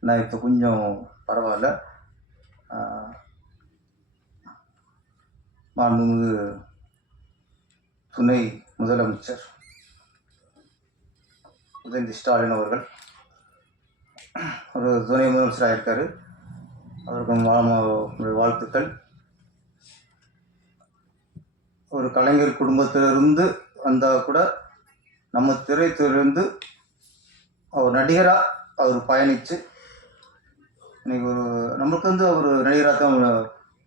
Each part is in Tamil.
நான் இப்போ கொஞ்சம் பரவாயில்ல. மாண்புமிகு துணை முதலமைச்சர் உதயநிதி ஸ்டாலின் அவர்கள். ஒரு துணை முதலமைச்சராக இருக்கார். அவருக்கு வாழ்த்துக்கள். ஒரு கலைஞர் குடும்பத்திலிருந்து வந்தால் கூட நம்ம திரைத்துறையிலிருந்து அவர் நடிகராக அவர் பயணித்து இன்றைக்கி ஒரு நம்மளுக்கு வந்து அவர் நடிகராக தான்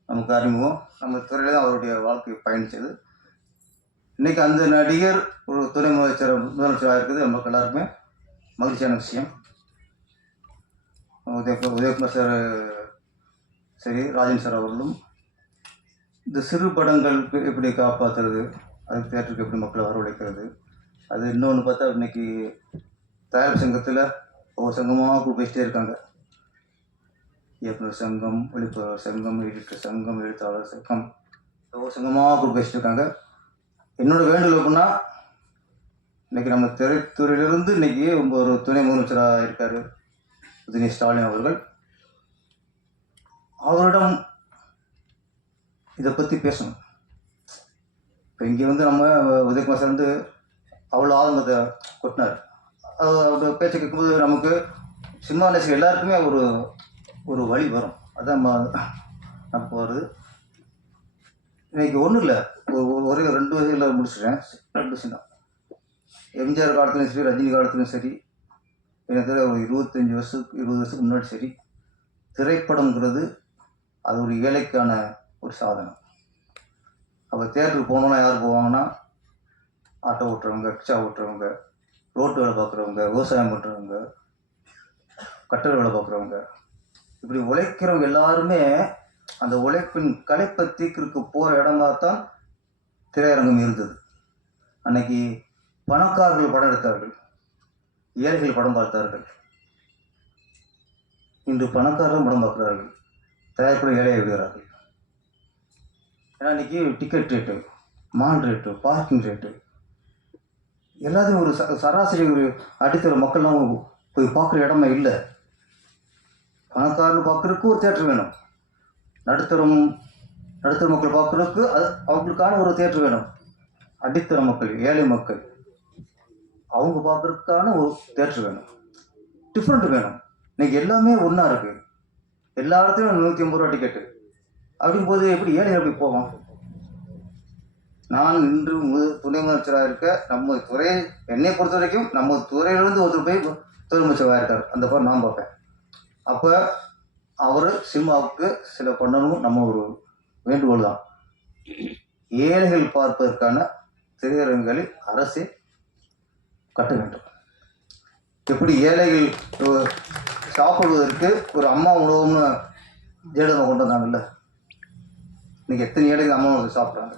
நமக்கு அறிமுகம். நம்ம துறையில் தான் அவருடைய வாழ்க்கை பயணித்தது இன்னைக்கு அந்த நடிகர் ஒரு துணை முதலமைச்சர் முதலமைச்சராக இருக்குது. நமக்கு எல்லாருக்குமே மகிழ்ச்சியான விஷயம். உதய உதயகுமார் சார் சரி ராஜன் சார் அவர்களும் இந்த சிறு படங்களுக்கு எப்படி காப்பாற்றுறது அது தேட்டருக்கு எப்படி மக்களை வரவழைக்கிறது? அது இன்னொன்று பார்த்தா இன்னைக்கு தயாரிப்பு சங்கத்தில் ஒவ்வொரு சங்கமாக கூப்பிட்டே இருக்காங்க. இயக்குனர் சங்கம் ஒளிப்பதிவாளர் சங்கம் எடிட்டர் சங்கம் எழுத்தாளர் சங்கம் ஒவ்வொரு சங்கமாக கூப்பிட்டு வச்சுட்டு என்னோட வேண்டுகோள் எப்படின்னா இன்னைக்கு நம்ம திரைத்துறையிலிருந்து இன்னைக்கு ஒரு துணை முதலமைச்சராக இருக்கார் உதயநிதி ஸ்டாலின் அவர்கள். அவரிடம் இதை பற்றி பேசணும். இப்போ இங்கே வந்து நம்ம உதயகுமார் சார் வந்து அவ்வளோ ஆதங்கத்தை கொட்டினார். அவரோட பேச்சை கேட்கும்போது நமக்கு சினிமா நேசிக்க எல்லாருக்குமே ஒரு ஒரு வழி வரும். அதான் ம- நமக்கு வருது இன்னைக்கு ஒன்றும் இல்லை. ஒரே ரெண்டு வகையில் முடிச்சிட்டேன் ரெண்டு சின்ன. எம்ஜிஆர் காலத்துலையும் சரி ரஜினி காலத்துலையும் சரி. எனக்கு ஒரு இருபத்தஞ்சி வருஷத்துக்கு இருபது வருஷத்துக்கு முன்னாடி சரி. திரைப்படம்ங்கிறது அது ஒரு ஏழைக்கான ஒரு சாதனம். அப்போ தேட்டருக்கு போகணுன்னா யார் போவாங்கன்னா ஆட்டோ ஓட்டுறவங்க ரிக்ஷா ஓட்டுறவங்க ரோட்டு வேலை பார்க்குறவங்க விவசாயம் பண்ணுறவங்க கட்டட வேலை பார்க்குறவங்க இப்படி உழைக்கிறவங்க எல்லாருமே அந்த உழைப்பின் களைப்பை தீக்கிற்கு போகிற இடமா தான் திரையரங்கம் இருந்தது. அன்னைக்கு பணக்காரர்கள் படம் எடுத்தார்கள். ஏழைகள் படம் பார்த்தார்கள். இன்று பணக்காரர்கள் படம் பார்க்கிறார்கள். தயாரிப்புடன் ஏழையை விடுகிறார்கள். ஏன்னா இன்றைக்கி டிக்கெட் ரேட்டு மான் ரேட்டு பார்க்கிங் ரேட்டு எல்லாத்தையும் ஒரு ச சராசரி ஒரு அடித்தர மக்கள்லாம் போய் பார்க்குற இடமே இல்லை. பணக்காரன் பார்க்குறதுக்கு ஒரு தேட்டர் வேணும். நடுத்தரம் நடுத்தர மக்கள் பார்க்குறதுக்கு அது அவங்களுக்கான ஒரு தேட்டர் வேணும். அடித்தர மக்கள் ஏழை மக்கள். அவங்க பார்க்குறதுக்கான ஒரு தேட்டர் வேணும். டிஃப்ரெண்ட் வேணும். இன்னைக்கு எல்லாமே ஒன்றா இருக்குது எல்லா இடத்துலையும் நூற்றி ஐம்பது ரூபா டிக்கெட்டு அப்படிங்கும்போது எப்படி ஏழை எப்படி போவோம் நான் இன்று மு துணை முதலமைச்சராக இருக்க நம்ம துறை என்னை பொறுத்த வரைக்கும் நம்ம துறையிலிருந்து ஒருத்தர் போய் முதலமைச்சராக இருக்கார். அந்த படம் நான் பார்ப்பேன். அப்போ அவர் சினிமாவுக்கு சில பண்ணணும் நம்ம ஒரு வேண்டுகோள் தான். ஏழைகள் பார்ப்பதற்கான திரையரங்குகளை அரசே கட்ட வேண்டும். எப்படி ஏழைகள் சாப்பிடுவதற்கு ஒரு அம்மா உணவுன்னு ஜெயலலிதா கொண்டு வந்தாங்கல்ல? இன்னைக்கு எத்தனை ஏழைகள் அம்மா உணவு சாப்பிட்றாங்க?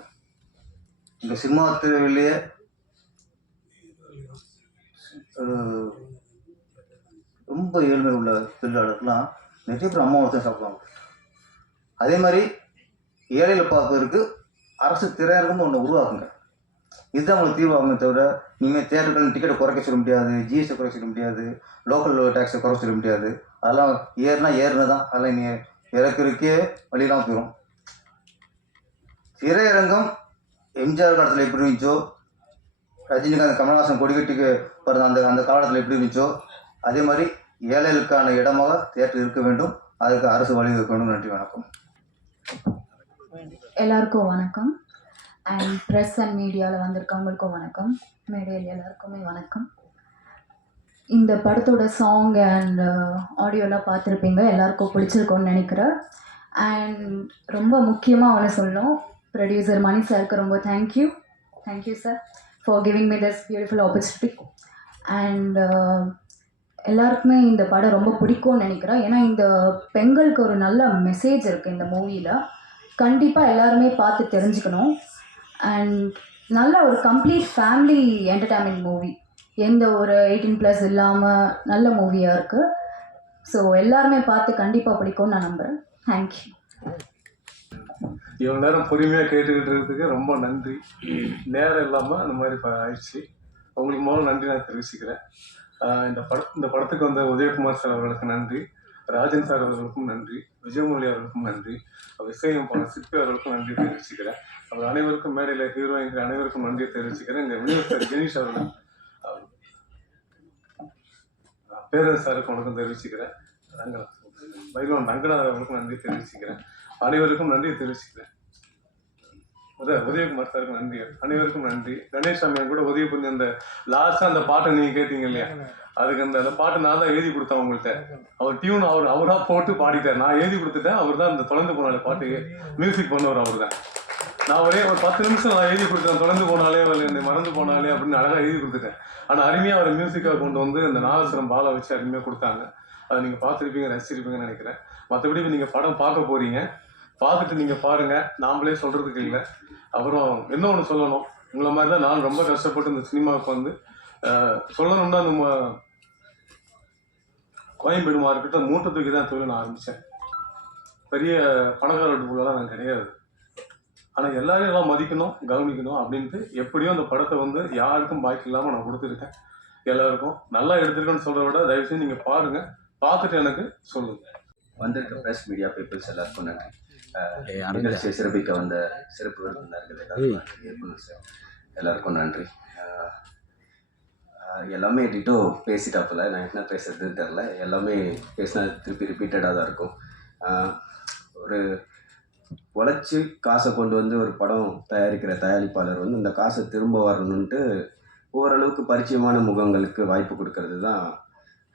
இந்த சினிமா துறையிலேயே ரொம்ப ஏழ்மை உள்ள தொழிலாளர்கள்லாம் நிறைய பேர் அம்மா தான் சாப்பிடுவாங்க. அதே மாதிரி ஏழையில் பார்ப்பதற்கு அரசு திரையரங்கம் ஒன்று உருவாக்குங்க. இதுதான் உங்களுக்கு தீர்வாகுமே தவிர நீங்கள் தேட்டர்கள் டிக்கெட்டை குறைக்க சொல்ல முடியாது ஜிஎஸ்டி குறைக்க சொல்ல முடியாது லோக்கல் டேக்ஸை குறைக்க சொல்ல முடியாது. அதெல்லாம் ஏறுனா ஏறுனது தான் அதெல்லாம் நீ இறக்குறக்கே வழியெல்லாம் போயிடும் திரையரங்கம் எம்ஜிஆர் காலத்தில் எப்படி இருந்துச்சோ ரஜினிகாந்த் கமல்ஹாசன் கொடிக்கட்டுக்கு பிறந்த அந்த அந்த காலத்தில் எப்படி இருந்துச்சோ அதே மாதிரி ஏழைகளுக்கான இடமாக தேட்டர் இருக்க வேண்டும். அதுக்கு அரசு வழிவகுக்கணும் நன்றி வணக்கம். எல்லாருக்கும் வணக்கம். அண்ட் ப்ரெஸ் அண்ட் மீடியாவில் வந்திருக்கவங்களுக்கும் வணக்கம். மீடியாவில் எல்லாருக்குமே வணக்கம். இந்த படத்தோட சாங் uh, அண்ட் ஆடியோலாம் பார்த்துருப்பீங்க. எல்லாருக்கும் பிடிச்சிருக்கோன்னு நினைக்கிறேன். அண்ட் ரொம்ப முக்கியமாக ஒன்று சொல்லணும். ப்ரொடியூசர் மணி சாருக்கு ரொம்ப thank you thank you sir for giving me this beautiful opportunity and எல்லாருக்குமே இந்த படம் ரொம்ப பிடிக்கும்னு நினைக்கிறேன். ஏன்னா இந்த பெண்களுக்கு ஒரு நல்ல மெசேஜ் இருக்குது இந்த மூவியில் கண்டிப்பாக எல்லாருமே பார்த்து தெரிஞ்சுக்கணும். அண்ட் நல்ல ஒரு கம்ப்ளீட் ஃபேமிலி என்டர்டைன்மெண்ட் மூவி எந்த ஒரு எயிட்டீன் ப்ளஸ் இல்லாமல் நல்ல மூவியாக இருக்குது ஸோ எல்லாருமே பார்த்து கண்டிப்பாக பிடிக்கும்னு நான் நம்புகிறேன் தேங்க்யூ இவ்வளோ நேரம் பொறுமையாக கேட்டுக்கிட்டு இருக்கிறதுக்கு ரொம்ப நன்றி. நேரம் இல்லாமல் அந்த மாதிரி ஆயிடுச்சு. உங்களுக்கு மூலம் நன்றி நான் தெரிவிச்சுக்கிறேன். இந்த பட இந்த படத்துக்கு வந்த உதயகுமார் சார் அவர்களுக்கு நன்றி. ராஜன் சார் அவர்களுக்கும் நன்றி. விஜயமுரளி அவர்களுக்கும் நன்றி. அவர் போன சிற்பி அவர்களுக்கும் நன்றி தெரிவிச்சுக்கிறேன். அவர் அனைவருக்கும் மேடையில் ஹீரோயின் அனைவருக்கும் நன்றி தெரிவிச்சுக்கிறேன். எங்கள் வினியோகர் கணேஷ் அவர்கள் பேரரசு சாருக்கு உனக்கும் தெரிவிச்சுக்கிறேன். ரங்கநாத் பைலோன் ரங்கநாத் அவர்களுக்கும் நன்றி தெரிவிச்சுக்கிறேன். அனைவருக்கும் நன்றி தெரிவிச்சுக்கிறேன். உதயகுமார் சாருக்கு நன்றி. அனைவருக்கும் நன்றி. கணேஷ் சாமி கூட உதவி பண்ணி அந்த லாஸ்ட்டாக அந்த பாட்டை நீங்கள் கேட்டீங்க இல்லையா? அதுக்கு அந்த அந்த பாட்டு நான் தான் எழுதி கொடுத்தேன் உங்கள்கிட்ட அவர் டியூன் அவர் அவராக போட்டு பாடிட்டார். நான் எழுதி கொடுத்துட்டேன். அவர் தான் அந்த தொலைந்து போனாலே பாட்டு. மியூசிக் பண்ணவர் அவர் தான் நான் ஒரே ஒரு பத்து நிமிஷம் நான் எழுதி கொடுத்தேன். தொலைந்து போனாலே அவர் என்னை மறந்து போனாலே அப்படின்னு அழகாக எழுதி கொடுத்துட்டேன். ஆனால் அருமையாக அவர் மியூசிக்காக கொண்டு வந்து அந்த நாகசரம் பாலை வச்சு அருமையாக கொடுத்தாங்க. அதை நீங்கள் பார்த்துருப்பீங்க ரசிச்சிருப்பீங்கன்னு நினைக்கிறேன். மற்றபடி நீங்கள் படம் பார்க்க போகிறீங்க பார்த்துட்டு நீங்கள் பாருங்கள் நாமளே சொல்கிறதுக்கு இல்லை. அப்புறம் என்ன ஒன்று சொல்லணும்? உங்களை மாதிரி தான் நான் ரொம்ப கஷ்டப்பட்டு இந்த சினிமாவுக்கு வந்து சொல்லணும்னா நம்ம கோயம்பேடு மார்க்கெட்டில் மூட்டை தூக்கி தான் தொழில் நான் ஆரம்பித்தேன் பெரிய பணக்கார நான் கிடையாது. ஆனால் எல்லாரையும் எல்லாம் மதிக்கணும் கவனிக்கணும் அப்படின்ட்டு எப்படியும் அந்த படத்தை வந்து யாருக்கும் பாக்கி இல்லாமல் நான் கொடுத்துருக்கேன் எல்லாருக்கும் நல்லா எடுத்திருக்கேன்னு சொல்கிறத விட தயவுசெய்து நீங்கள் பாருங்கள் பார்த்துட்டு எனக்கு சொல்லுங்கள் வந்திருக்க ப்ரெஸ் மீடியா பீப்புள்ஸ் எல்லாருக்கும் நன்றி. நிகழ்ச்சியை சிறப்பிக்க வந்த சிறப்பு விருந்தினர்கள் எல்லாருக்கும் எல்லாருக்கும் நன்றி. எல்லாமே டிட்டோ பேசிட்டாப்புல. நான் என்ன பேசுறதுன்னு தெரில எல்லாமே பேசினா திருப்பி ரிப்பீட்டடாக தான் இருக்கும். ஒரு உழைச்சி காசை கொண்டு வந்து ஒரு படம் தயாரிக்கிற தயாரிப்பாளர் வந்து இந்த காசை திரும்ப வரணுன்ட்டு ஓரளவுக்கு பரிச்சயமான முகங்களுக்கு வாய்ப்பு கொடுக்கறது தான்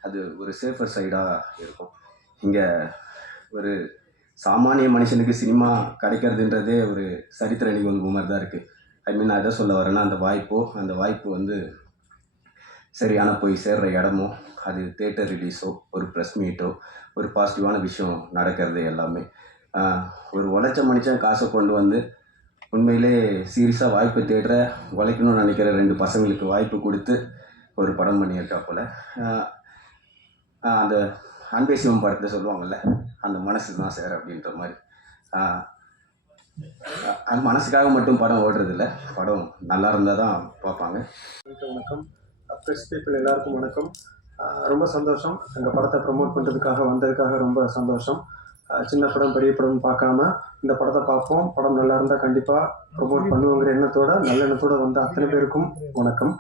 அது ஒரு சேஃபர் சைடாக இருக்கும். இங்கே ஒரு சாமானிய மனுஷனுக்கு சினிமா கிடைக்கிறதுன்றதே ஒரு சரித்திர நிகழ்வு மாதிரி தான் இருக்குது ஐ மீன் நான் சொல்ல வரேன்னா அந்த வாய்ப்போ அந்த வாய்ப்பு வந்து சரியான போய் சேர்ற இடமோ அது தேட்டர் ரிலீஸோ ஒரு ப்ரெஸ் மீட்டோ ஒரு பாசிட்டிவான விஷயம் நடக்கிறது எல்லாமே. ஒரு உழைச்ச மனுஷன் காசை கொண்டு வந்து உண்மையிலே சீரியஸாக வாய்ப்பு தேடுற உழைக்கணும்னு நினைக்கிற ரெண்டு பசங்களுக்கு வாய்ப்பு கொடுத்து ஒரு படம் பண்ணியிருக்கா போல். அந்த அன்பே சிவம் படத்தை சொல்லுவாங்கல்ல அந்த மனசு தான் சார் அப்படின்ற மாதிரி. அது அந்த மனசுக்காக மட்டும் படம் ஓடுறதில்ல படம் நல்லா இருந்தால் தான் பார்ப்பாங்க. வணக்கம் வணக்கம். ப்ரெஸ் பீப்புள் எல்லாருக்கும் வணக்கம். ரொம்ப சந்தோஷம். எங்கள் படத்தை ப்ரமோட் பண்ணுறதுக்காக வந்ததுக்காக ரொம்ப சந்தோஷம். சின்ன படம் பெரிய படம் பார்க்காம இந்த படத்தை பார்ப்போம். படம் நல்லா இருந்தால் கண்டிப்பாக ப்ரொமோட் பண்ணுவோங்கிற எண்ணத்தோட நல்ல எண்ணத்தோட வந்த அத்தனை பேருக்கும் வணக்கம்.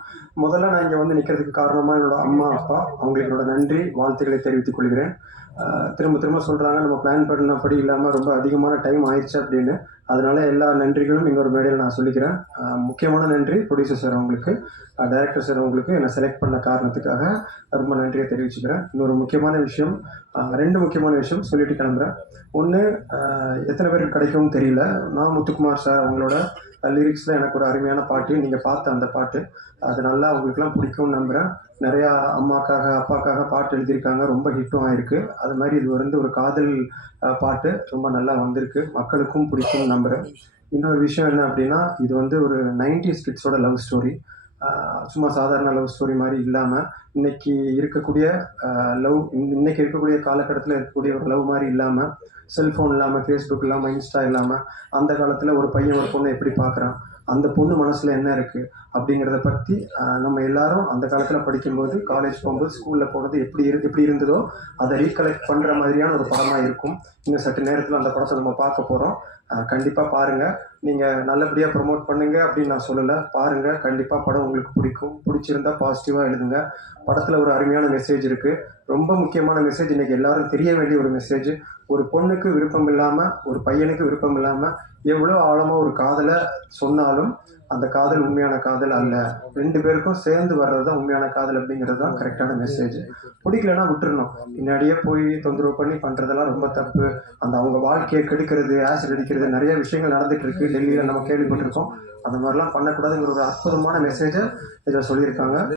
முதல்ல நான் இங்கே வந்து நிற்கிறதுக்கு காரணமாக என்னோட அம்மா அப்பா அவங்களுக்கு என்னோட நன்றி வாழ்த்துக்களை தெரிவித்துக் கொள்கிறேன். திரும்ப திரும்ப சொல்கிறாங்க நம்ம பிளான் பண்ணபடி இல்லாமல் ரொம்ப அதிகமான டைம் ஆயிடுச்சு அப்படின்னு. அதனால எல்லா நன்றிகளும் இன்னொரு மேடையில் நான் சொல்லிக்கிறேன். முக்கியமான நன்றி ப்ரொடியூசர் சார் அவங்களுக்கு. டைரக்டர் சார் உங்களுக்கு என்னை செலக்ட் பண்ண காரணத்துக்காக ரொம்ப நன்றியை தெரிவிச்சுக்கிறேன். இன்னொரு முக்கியமான விஷயம் ரெண்டு முக்கியமான விஷயம் சொல்லிட்டு கிளம்புறேன். ஒன்று எத்தனை பேருக்கு கிடைக்கும்னு தெரியல. நான் முத்துக்குமார் சார் அவங்களோட லிரிக்ஸில் எனக்கு ஒரு அருமையான பாட்டு. நீங்கள் பார்த்த அந்த பாட்டு அது நல்லா அவங்களுக்குலாம் பிடிக்கும்னு நம்புகிறேன் நிறையா அம்மாக்காக அப்பாக்காக பாட்டு எழுதியிருக்காங்க. ரொம்ப ஹிட்டும் ஆயிருக்கு. அது மாதிரி இது வந்து ஒரு காதல் பாட்டு. ரொம்ப நல்லா வந்திருக்கு. மக்களுக்கும் பிடிக்கும்னு நம்புகிறேன் இன்னொரு விஷயம் என்ன அப்படின்னா இது வந்து ஒரு நைன்டி கிட்ஸோட லவ் ஸ்டோரி. சும்மா சாதாரண லவ் ஸ்டோரி மாதிரி இல்லாமல் இன்னைக்கு இருக்கக்கூடிய லவ் இன்னைக்கு இருக்கக்கூடிய காலகட்டத்தில் இருக்கக்கூடிய ஒரு லவ் மாதிரி இல்லாமல் செல்ஃபோன் இல்லாமல் ஃபேஸ்புக் இல்லாமல் இன்ஸ்டா இல்லாமல் அந்த காலத்தில் ஒரு பையன் ஒரு பொண்ணை எப்படி பார்க்குறான் அந்த பொண்ணு மனசில் என்ன இருக்குது அப்படிங்கிறத பற்றி நம்ம எல்லாரும் அந்த காலத்தில் படிக்கும்போது காலேஜ் போகும்போது ஸ்கூலில் போனது எப்படி இரு எப்படி இருந்ததோ அதை ரீகலெக்ட் பண்ணுற மாதிரியான ஒரு படமாக இருக்கும். இன்னும் சற்று நேரத்தில் அந்த படத்தை நம்ம பார்க்க போகிறோம் கண்டிப்பாக பாருங்கள் நீங்கள் நல்லபடியாக ப்ரொமோட் பண்ணுங்க அப்படின்னு நான் சொல்லலை. பாருங்கள் கண்டிப்பாக படம் உங்களுக்கு பிடிக்கும். பிடிச்சிருந்தா பாசிட்டிவாக எழுதுங்க. படத்தில் ஒரு அருமையான மெசேஜ் இருக்குது ரொம்ப முக்கியமான மெசேஜ் இன்றைக்கி எல்லாரும் தெரிய வேண்டிய ஒரு மெசேஜ் ஒரு பொண்ணுக்கு விருப்பம் இல்லாமல் ஒரு பையனுக்கு விருப்பம் இல்லாமல் எவ்வளோ ஆழமாக ஒரு காதலை சொன்னாலும் அந்த காதல் உண்மையான காதல் அல்ல. ரெண்டு பேருக்கும் சேர்ந்து வர்றது தான் உண்மையான காதல் அப்படிங்கிறது தான் கரெக்டான மெசேஜ் பிடிக்கலன்னா விட்டுறணும். பின்னாடியே போய் தொந்தரவு பண்ணி பண்ணுறதெல்லாம் ரொம்ப தப்பு. அந்த அவங்க வாழ்க்கையை கெடுக்கிறது ஆசிட் அடிக்கிறது நிறைய விஷயங்கள் நடந்துட்டு இருக்கு. டெல்லியில் நம்ம கேள்விப்பட்டிருக்கோம். அந்த மாதிரிலாம் பண்ணக்கூடாதுங்கிற ஒரு அற்புதமான மெசேஜை இதில் சொல்லியிருக்காங்க.